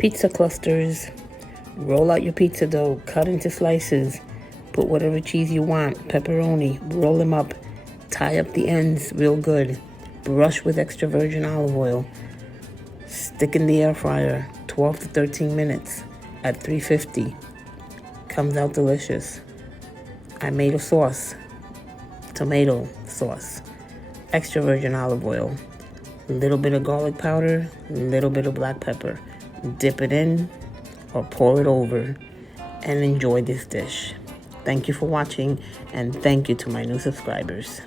pizza clusters. Roll out your pizza dough, cut into slices, put whatever cheese you want, pepperoni, roll them up, tie up the ends real good, brush with extra virgin olive oil, stick in the air fryer, 12 to 13 minutes at 350. Comes out delicious. I made a sauce, tomato sauce, extra virgin olive oil, a little bit of garlic powder, a little bit of black pepper. Dip it in or pour it over and enjoy this dish. Thank you for watching, and thank you to my new subscribers.